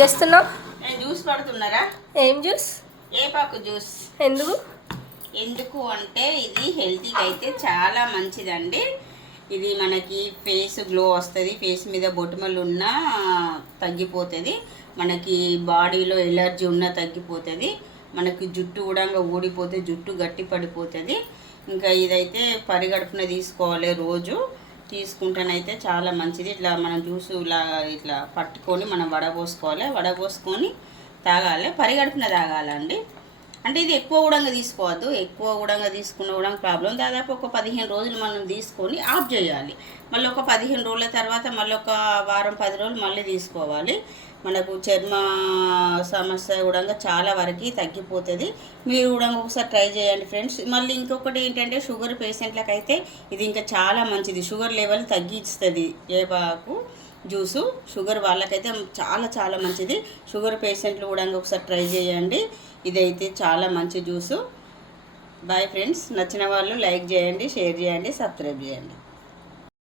చేస్తున్నావు? జ్యూస్ పడుతున్నారా? ఏం జ్యూస్? ఏపాకు జ్యూస్. ఎందుకు అంటే ఇది హెల్తీకి అయితే చాలా మంచిదండి. ఇది మనకి ఫేస్ గ్లో వస్తుంది, ఫేస్ మీద బొట్టుమలు ఉన్నా తగ్గిపోతుంది, మనకి బాడీలో ఎలర్జీ ఉన్నా తగ్గిపోతుంది, మనకి జుట్టు కూడా ఊడిపోతే జుట్టు గట్టి పడిపోతుంది. ఇంకా ఇదైతే పరిగడుపున తీసుకోవాలి, రోజు తీసుకుంటేనైతే చాలా మంచిది. ఇట్లా మనం జ్యూస్ ఇట్లా పట్టుకొని మనం వడపోసుకోవాలి, వడపోసుకొని తాగాలి, పరిగడుపున తాగాలండి. అంటే ఇది ఎక్కువ కూడా తీసుకోవద్దు, ఎక్కువ కూడా తీసుకున్న కూడా ప్రాబ్లం. దాదాపు ఒక 15 రోజులు మనం తీసుకొని ఆఫ్ చేయాలి, మళ్ళీ ఒక 15 రోజుల తర్వాత మళ్ళీ ఒక వారం 10 రోజులు మళ్ళీ తీసుకోవాలి. మనకు చర్మ సమస్య కూడా చాలా వరకు తగ్గిపోతుంది. మీరు కూడా ఒకసారి ట్రై చేయండి ఫ్రెండ్స్. మళ్ళీ ఇంకొకటి ఏంటంటే షుగర్ పేషెంట్లకు అయితే ఇది ఇంకా చాలా మంచిది, షుగర్ లెవెల్ తగ్గిస్తుంది ఏపాకు జ్యూసు. షుగర్ వాళ్ళకైతే చాలా చాలా మంచిది. షుగర్ పేషెంట్లు కూడా ఒకసారి ట్రై చేయండి, ఇదైతే చాలా మంచి జ్యూసు. Bye friends. నచ్చిన వాళ్ళు లైక్ చేయండి, షేర్ చేయండి, సబ్స్క్రైబ్ చేయండి.